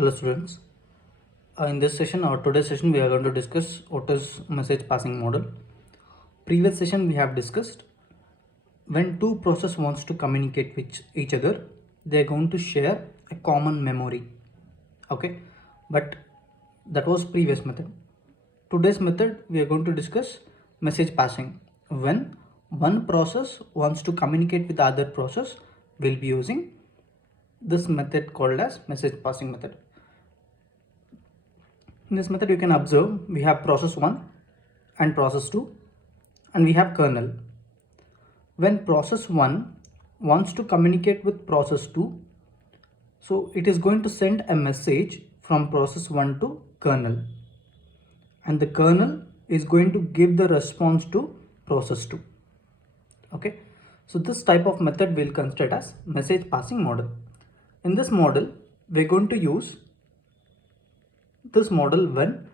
Hello students. In this session or today's session we are going to discuss what is message passing model. Previous session we have discussed when two process wants to communicate with each other, they are going to share a common memory. Okay, but that was previous method. Today's method we are going to discuss message passing. When one process wants to communicate with the other process, we'll be using this method called as message passing method. In this method you can observe we have process 1 and process 2 and we have kernel. When process 1 wants to communicate with process 2, so it is going to send a message from process 1 to kernel, and the kernel is going to give the response to process 2. Okay, so this type of method we'll consider as message passing model. In this model we're going to use this model when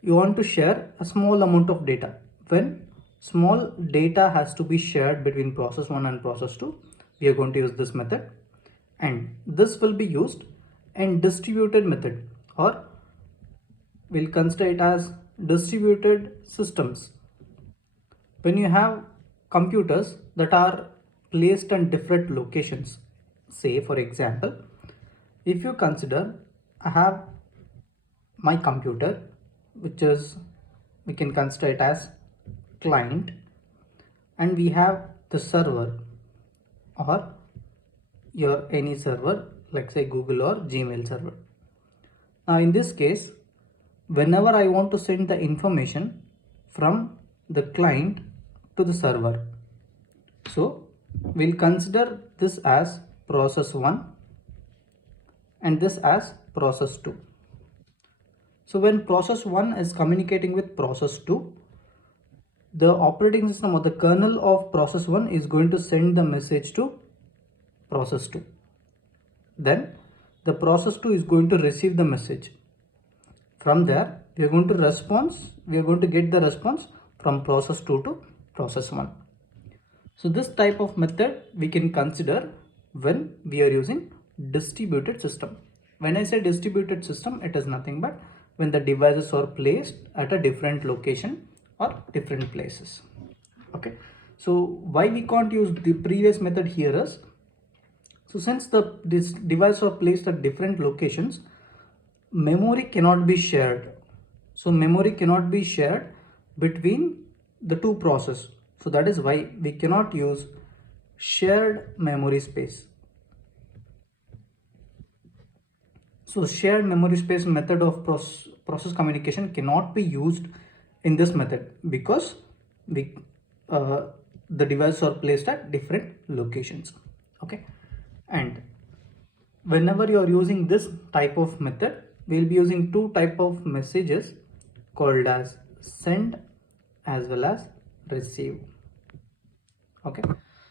you want to share a small amount of data. When small data has to be shared between process 1 and process 2, we are going to use this method, and this will be used in distributed method, or we'll consider it as distributed systems. When you have computers that are placed in different locations, say for example, if you consider I have my computer, which is, we can consider it as client, and we have the server or your any server like say Google or Gmail server. Now in this case, whenever I want to send the information from the client to the server, so we'll consider this as process 1 and this as process 2. So when process 1 is communicating with process 2, the operating system or the kernel of process 1 is going to send the message to process 2. Then the process 2 is going to receive the message. From there we are going to get the response from process 2 to process 1. So this type of method we can consider when we are using distributed system. When I say distributed system, it is nothing but when the devices are placed at a different location or different places. Okay, so why we can't use the previous method here is, so since this device are placed at different locations, memory cannot be shared. So memory cannot be shared between the two processes. So that is why we cannot use shared memory space. So shared memory space method of process communication cannot be used in this method because the devices are placed at different locations. Okay, and whenever you are using this type of method, we will be using two type of messages called as send as well as receive. Okay,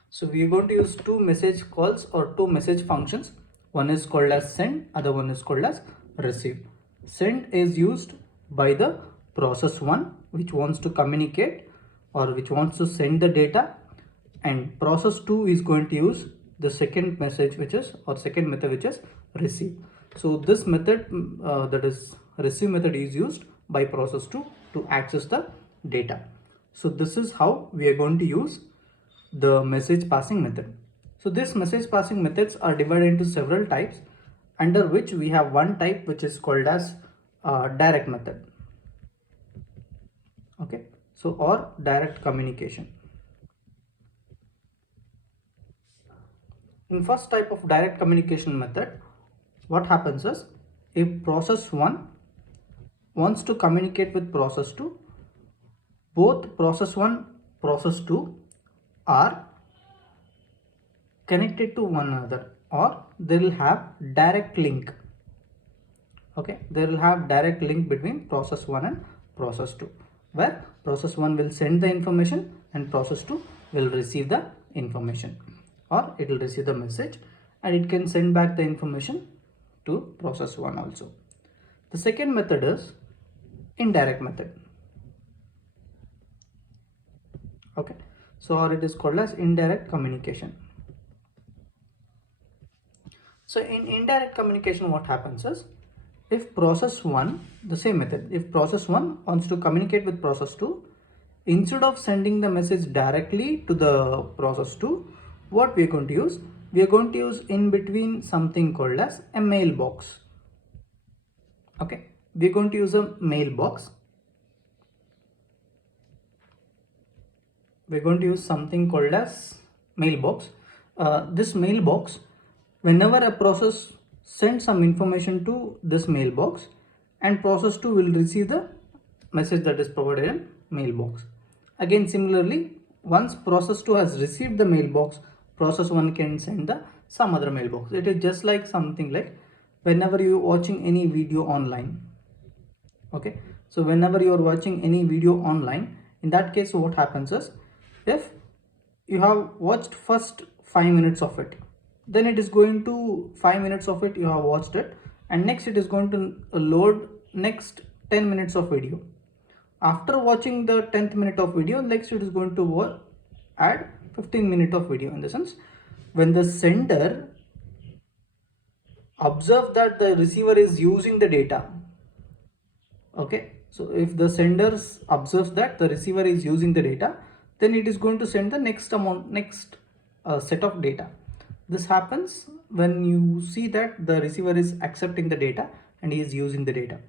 so we are going to use two message calls or two message functions. One is called as send, other one is called as receive. Send is used by the process 1 which wants to communicate or which wants to send the data, and process 2 is going to use the second message which is, or second method which is receive. So this method that is receive method is used by process 2 to access the data. So this is how we are going to use the message passing method. So this message passing methods are divided into several types, under which we have one type which is called as direct method. Okay, so or direct communication. In first type of direct communication method, what happens is, if process 1 wants to communicate with process 2, both process 1 process 2 are connected to one another, or they will have direct link. Okay, they will have direct link between process 1 and process 2, where process 1 will send the information and process 2 will receive the information, or it will receive the message and it can send back the information to process 1 also. The second method is indirect method. Okay, so or it is called as indirect communication. So in indirect communication, what happens is, If process 1, the same method, if process 1 wants to communicate with process 2, instead of sending the message directly to the process 2, what we are going to use? We are going to use in between something called as a mailbox. Okay, we are going to use a mailbox. We're going to use something called as mailbox. This mailbox, whenever a process sends some information to this mailbox, and process 2 will receive the message that is provided in mailbox. Again, similarly, once process 2 has received the mailbox, process 1 can send the some other mailbox. It is just like something like whenever you are watching any video online. Okay, so whenever you are watching any video online, in that case what happens is, if you have watched first 5 minutes of it, then it is going to 5 minutes of it you have watched it, and next it is going to load next 10 minutes of video. After watching the 10th minute of video, next it is going to add 15 minutes of video. In the sense, when the sender observes that the receiver is using the data, okay, so if the sender observes that the receiver is using the data, then it is going to send the next set of data. This happens when you see that the receiver is accepting the data and he is using the data.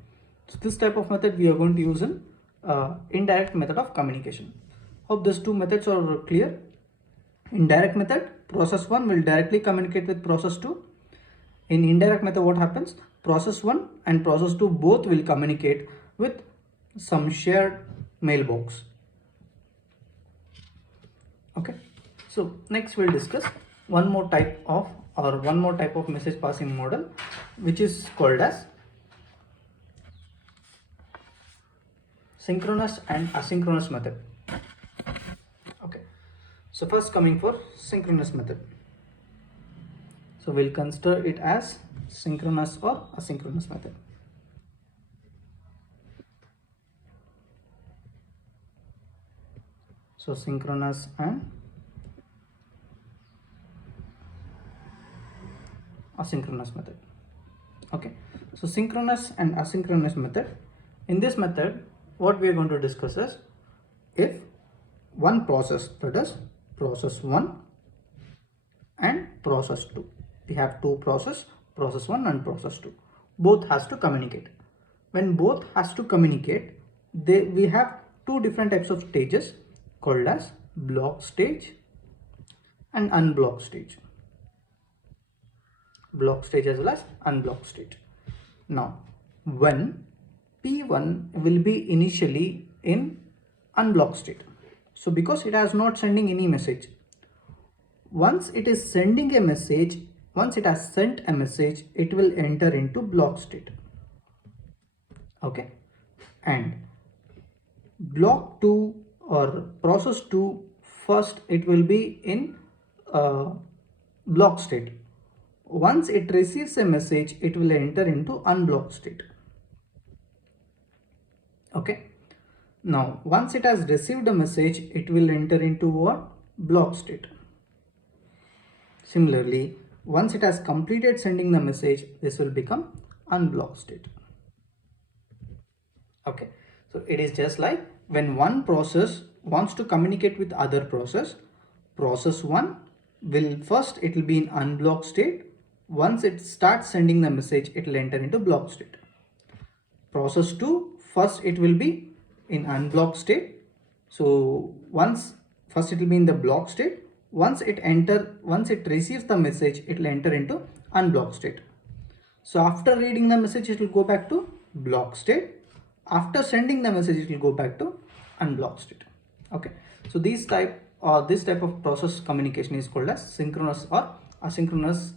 So this type of method we are going to use in indirect method of communication. Hope these two methods are clear. In direct method, process 1 will directly communicate with process 2. In indirect method, what happens? Process 1 and process 2 both will communicate with some shared mailbox. Okay, so next we'll discuss one more type of message passing model, which is called as synchronous and asynchronous method. Okay, so first coming for synchronous method. So we'll consider it as synchronous or asynchronous method. So synchronous and asynchronous method. Okay, so synchronous and asynchronous method. In this method, what we are going to discuss is, if one process, that is process 1 and process 2, we have two process 1 and process 2, both has to communicate. When both has to communicate, we have two different types of stages called as block stage and unblock stage. Block stage as well as unblock stage. Now, when P1 will be initially in unblock state, so because it has not sending any message, once it is sending a message, once it has sent a message, it will enter into block state. Okay, and block 2 or process 2, first it will be in block state. Once it receives a message, it will enter into unblock state. Okay, now once it has received a message, it will enter into what? Block state. Similarly, once it has completed sending the message, this will become unblock state. Okay, so it is just like when one process wants to communicate with other process, process 1 will first, it will be in unblock state. Once it starts sending the message, it will enter into block state. Process 2, first it will be in unblock state. So first it will be in the block state. Once it receives the message, it will enter into unblock state. So after reading the message, it will go back to block state. After sending the message, it will go back to unblock state. Okay, so this type of process communication is called as synchronous or asynchronous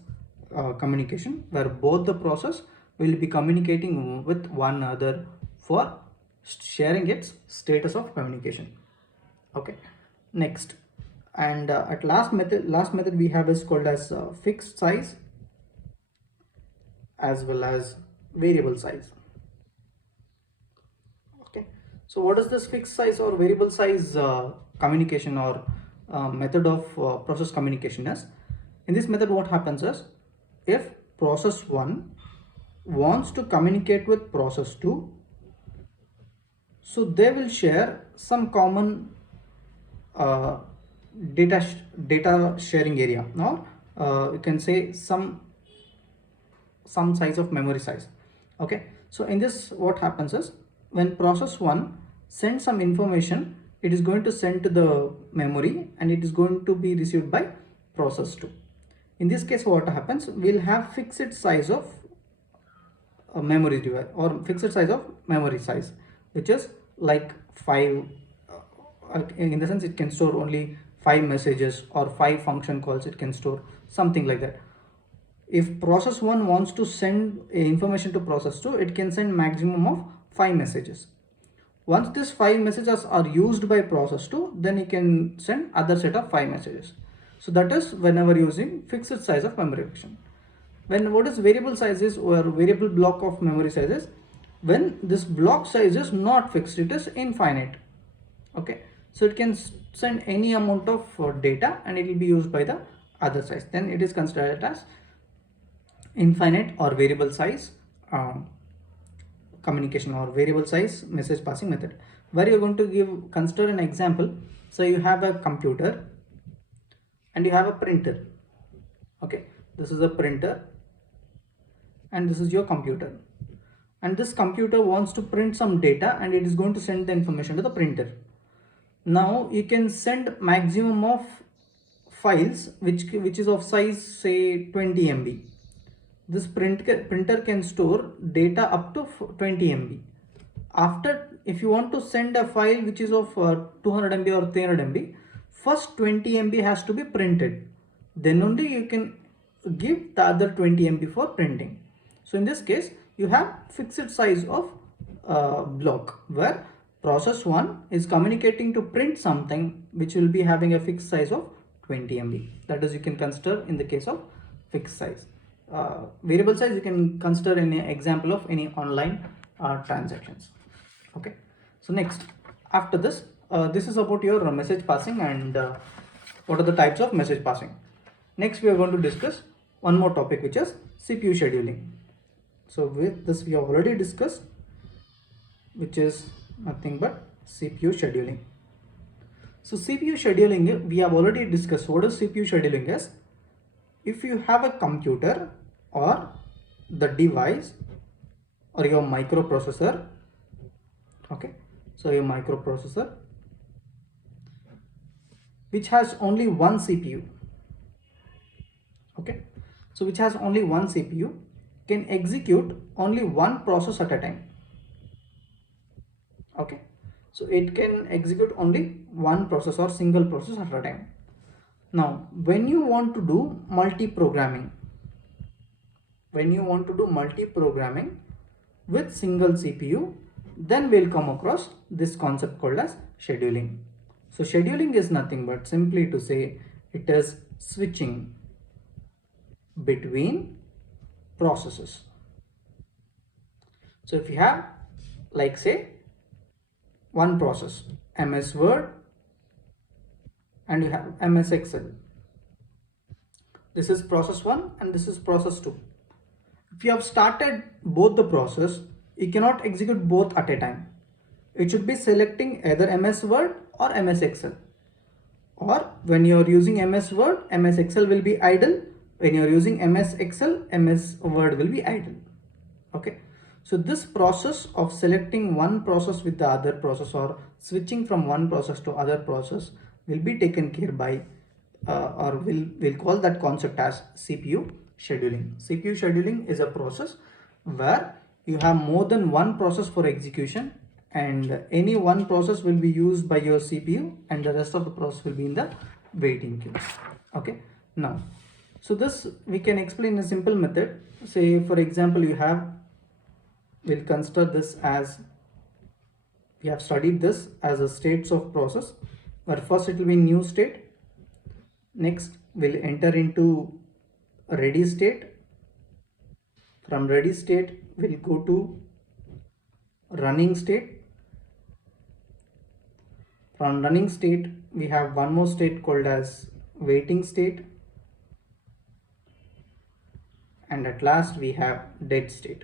communication, where both the process will be communicating with one another for sharing its status of communication. Okay, next, and at last method we have is called as fixed size as well as variable size. Okay, so what is this fixed size or variable size communication or method of process communication is? In this method, what happens is, if process 1 wants to communicate with process 2, so they will share some common uh, data sharing area, or you can say some size of memory size. Okay, so in this what happens is, when process 1 sends some information, it is going to send to the memory and it is going to be received by process 2. In this case what happens, we'll have fixed size of memory device, or fixed size of memory size, which is like 5, in the sense it can store only 5 messages or 5 function calls, it can store something like that. If process 1 wants to send information to process 2, it can send maximum of 5 messages. Once these 5 messages are used by process 2, then you can send other set of 5 messages. So that is whenever using fixed size of memory location. When what is variable size is, or variable block of memory size is, when this block size is not fixed, it is infinite. Okay, so it can send any amount of data and it will be used by the other size, then it is considered as infinite or variable size communication, or variable size message passing method, where you're going to consider an example. So you have a computer and you have a printer. Okay, this is a printer and this is your computer, and this computer wants to print some data and it is going to send the information to the printer. Now you can send maximum of files which is of size say 20 MB. This printer can store data up to 20 MB. After, if you want to send a file which is of 200 MB or 300 MB, first 20 MB has to be printed, then only you can give the other 20 MB for printing. So in this case you have fixed size of block, where process 1 is communicating to print something which will be having a fixed size of 20 MB. That is, you can consider in the case of fixed size. Variable size you can consider in an example of any online transactions. Okay, so next, after this, this is about your message passing and what are the types of message passing. Next we are going to discuss one more topic, which is CPU scheduling. So with this we have already discussed, which is nothing but CPU scheduling. So CPU scheduling, we have already discussed what is CPU scheduling is. If you have a computer or the device or your microprocessor, okay, so your microprocessor which has only one CPU, okay, so which has only one CPU, can execute only one process at a time. Okay, so it can execute only one process or single process at a time. Now when you want to do multi-programming, with single CPU, then we'll come across this concept called as scheduling. So scheduling is nothing but simply to say it is switching between processes. So if you have, like say, one process MS Word and you have MS Excel, this is process 1 and this is process 2. If you have started both the process, you cannot execute both at a time. It should be selecting either MS Word or MS Excel, or when you are using MS Word, MS Excel will be idle. When you are using MS Excel, MS Word will be idle. Okay, so this process of selecting one process with the other process, or switching from one process to other process, will be taken care by or we'll call that concept as CPU scheduling. CPU scheduling is a process where you have more than one process for execution, and any one process will be used by your CPU and the rest of the process will be in the waiting queue. Okay, now so this we can explain in a simple method. Say for example, we'll consider this as, we have studied this as a states of process, where first it will be new state, next we'll enter into a ready state, from ready state we'll go to running state, from running state we have one more state called as waiting state, and at last we have dead state.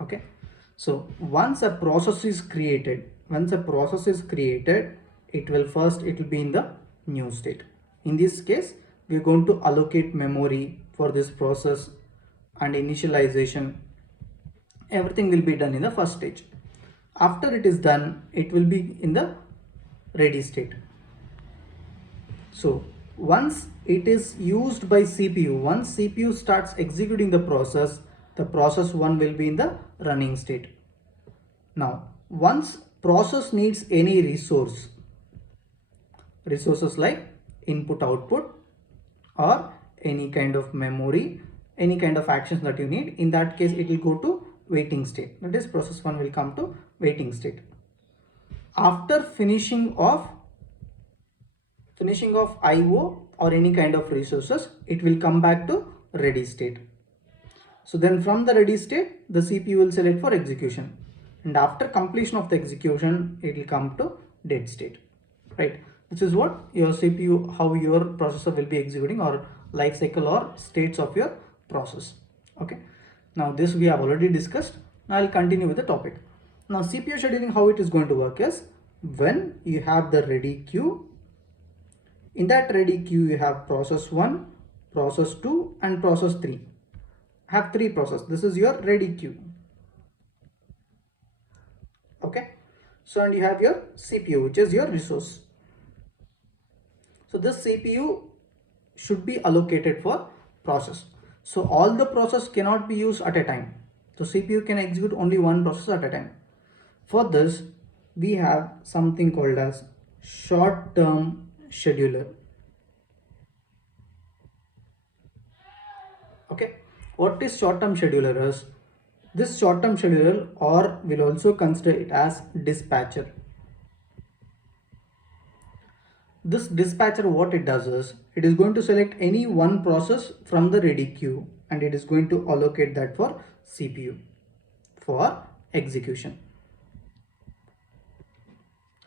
Okay, so once a process is created, it will be in the new state. In this case, we are going to allocate memory for this process and initialization. Everything will be done in the first stage. After it is done, it will be in the ready state. So once it is used by CPU, once CPU starts executing the process 1 will be in the running state. Now, once process needs any resources like input output or any kind of memory, any kind of actions that you need, in that case it will go to waiting state. That is, process 1 will come to waiting state. After finishing off IO or any kind of resources, it will come back to ready state. So then from the ready state, the CPU will select for execution, and after completion of the execution, it will come to dead state, right? This is what your CPU, how your processor will be executing, or life cycle or states of your process. Okay, now this we have already discussed. Now I'll continue with the topic. Now CPU scheduling, how it is going to work is, when you have the ready queue, in that ready queue you have process 1, process 2 and process 3. Have 3 processes. This is your ready queue. Okay, so and you have your CPU, which is your resource. So this CPU should be allocated for process. So all the process cannot be used at a time. So CPU can execute only one process at a time. For this, we have something called as short-term scheduler. Okay, what is short-term scheduler is? This short-term scheduler, or will also consider it as dispatcher. This dispatcher, what it does is, it is going to select any one process from the ready queue and it is going to allocate that for CPU for execution.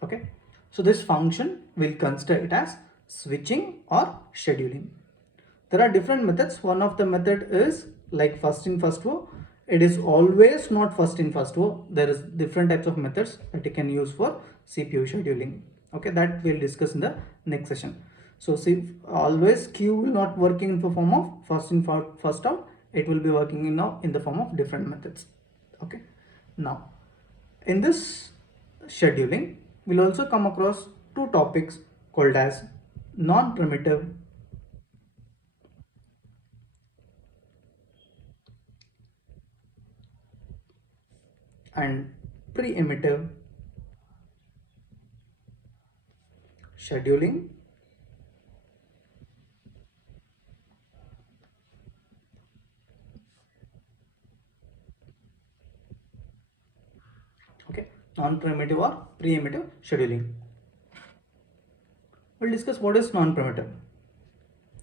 Okay, so this function will consider it as switching or scheduling. There are different methods. One of the method is like first in first out. It is always not first in first out. There is different types of methods that you can use for CPU scheduling. Okay, that we'll discuss in the next session. So see, always queue will not working in the form of first in first out. It will be working in the form of different methods. Okay, now in this scheduling, we'll also come across two topics called as non-primitive and pre-emptive scheduling. Okay, non-primitive or pre-emptive scheduling. We'll discuss what is non-primitive.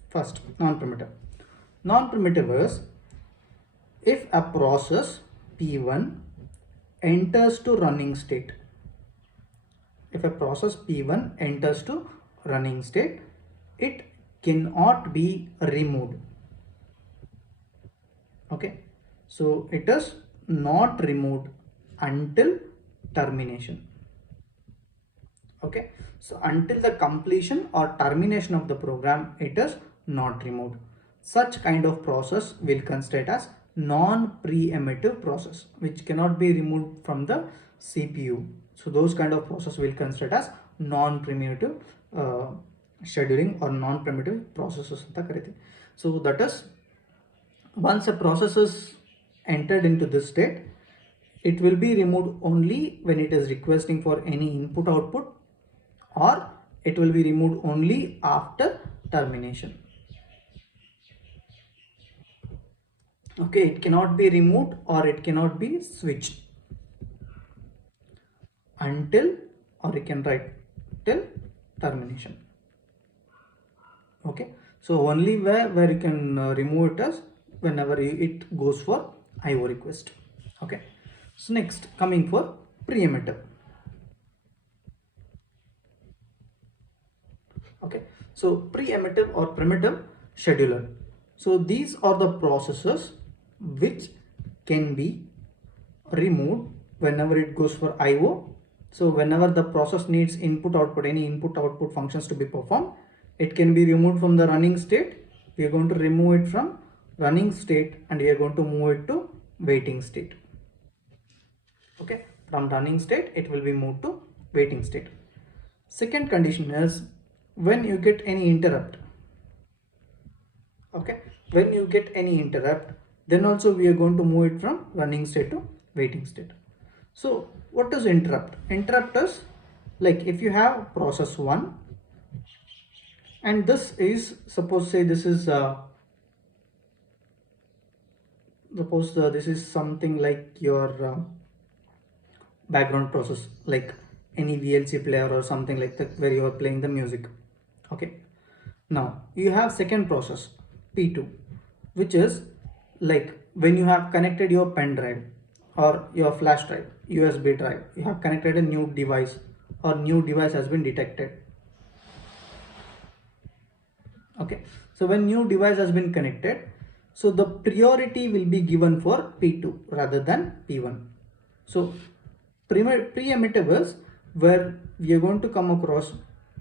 First, non-primitive. Non-primitive is if a process P1 enters to running state. If a process P1 enters to running state, it cannot be removed. Okay, so it is not removed until termination. Okay, so until the completion or termination of the program, it is not removed. Such kind of process will consider as non-preemptive process, which cannot be removed from the CPU. So those kind of process will consider as non-primitive scheduling or non-primitive processes. So that is, once a process is entered into this state, it will be removed only when it is requesting for any input output, or it will be removed only after termination. Okay, it cannot be removed or it cannot be switched until, or you can write till termination. Okay, so only where you can remove it is whenever it goes for IO request. Okay, so next, coming for preemptive. Okay, so preemptive or primitive scheduler. So these are the processes which can be removed whenever it goes for IO. So whenever the process needs input output, any input output functions to be performed, it can be removed from the running state. We are going to remove it from running state and we are going to move it to waiting state. Okay, from running state it will be moved to waiting state. Second condition is when you get any interrupt. Okay, when you get any interrupt, then also we are going to move it from running state to waiting state. So what is interrupt? Interrupt is like if you have process 1 and this is, suppose say this is this is something like your background process, like any VLC player or something like that where you are playing the music. Okay, now you have second process P2, which is like when you have connected your pen drive or your flash drive, USB drive, you have connected a new device or new device has been detected. Okay, so when new device has been connected, so the priority will be given for P2 rather than P1. So preemptive is where we are going to come across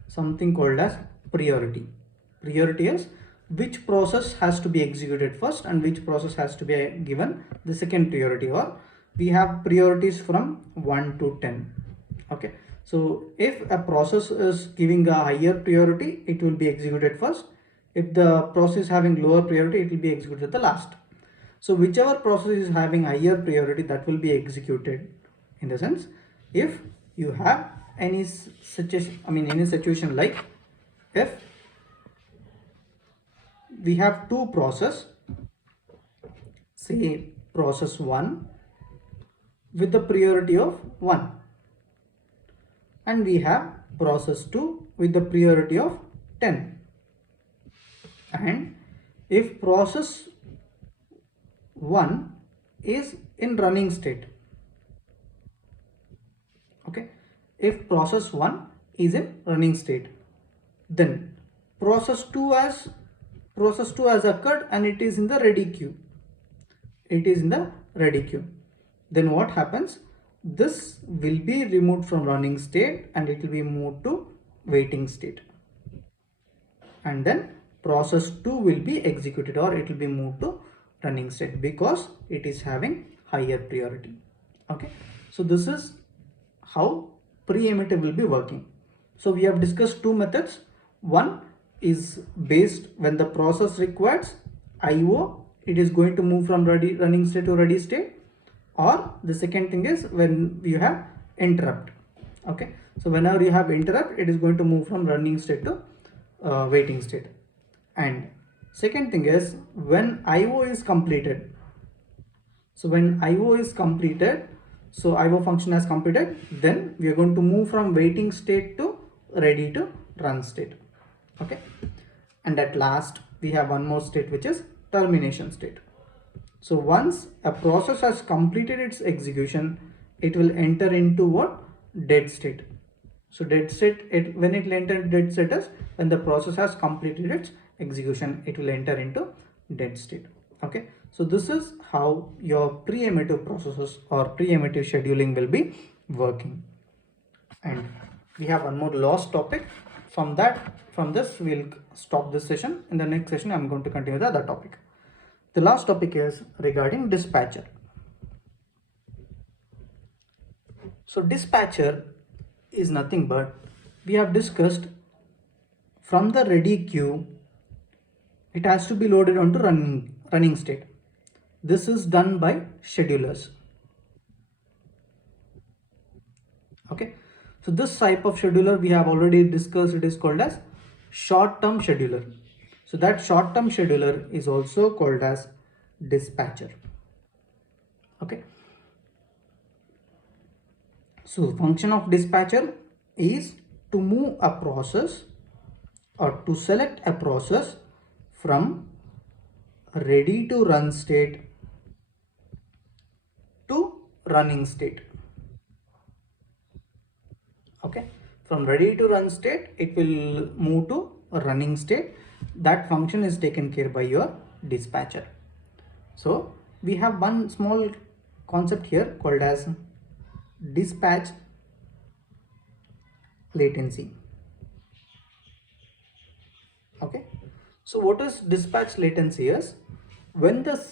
something called as priority. Priority is which process has to be executed first and which process has to be given the second priority, or we have priorities from 1 to 10. Okay, so if a process is giving a higher priority, it will be executed first. If the process is having lower priority, it will be executed at the last. So whichever process is having higher priority, that will be executed. In the sense, if you have any situation, any situation like if we have two process, say process 1 with the priority of 1 and we have process 2 with the priority of 10, and if process 1 is in running state, okay, if process 1 is in running state, then process 2 has occurred and it is in the ready queue. It is in the ready queue. Then what happens? This will be removed from running state and it will be moved to waiting state. And then process 2 will be executed or it will be moved to running state because it is having higher priority. Okay. So this is how preemptive will be working. So we have discussed two methods. One is based when the process requires IO, it is going to move from running state to ready state, or the second thing is when you have interrupt. Okay, so whenever you have interrupt, it is going to move from running state to waiting state. And second thing is when IO is completed. So when IO is completed, so IO function has completed, then we are going to move from waiting state to ready to run state. Okay, and at last we have one more state, which is termination state. So once a process has completed its execution, it will enter into what? Dead state. So dead state, when it will enter dead state is when the process has completed its execution, it will enter into dead state. Okay, so this is how your preemptive processes or preemptive scheduling will be working. And we have one more last topic. From this we'll stop this session. In the next session I'm going to continue the other topic. The last topic is regarding dispatcher. So dispatcher is nothing but, we have discussed, from the ready queue it has to be loaded onto running state. This is done by schedulers. Okay, so this type of scheduler we have already discussed, it is called as short-term scheduler. So that short-term scheduler is also called as dispatcher. Okay, so function of dispatcher is to move a process or to select a process from ready to run state to running state. Okay, from ready to run state it will move to a running state. That function is taken care by your dispatcher. So we have one small concept here called as dispatch latency. Okay, so what is dispatch latency is when the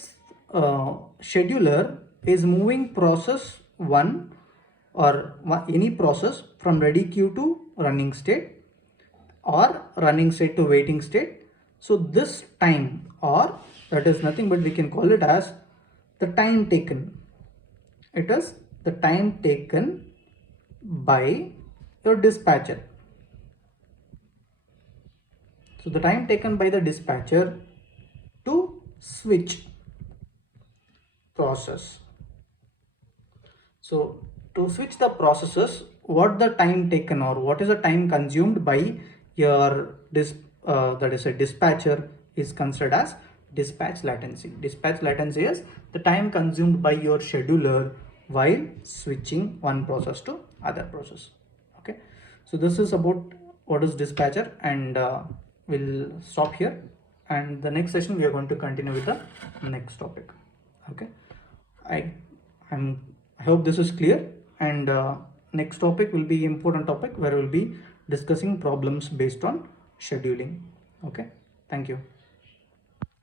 scheduler is moving process 1 or any process from ready queue to running state or running state to waiting state. So this time, or that is nothing but we can call it as the time taken. It is the time taken by your dispatcher. So the time taken by the dispatcher to switch process. So to switch the processes, what the time taken or what is the time consumed by your that is a dispatcher is considered as dispatch latency. Dispatch latency is the time consumed by your scheduler while switching one process to other process. Okay, so this is about what is dispatcher, and we'll stop here, and the next session we are going to continue with the next topic. Okay, I hope this is clear, and next topic will be important topic where we'll be discussing problems based on scheduling. Okay, thank you.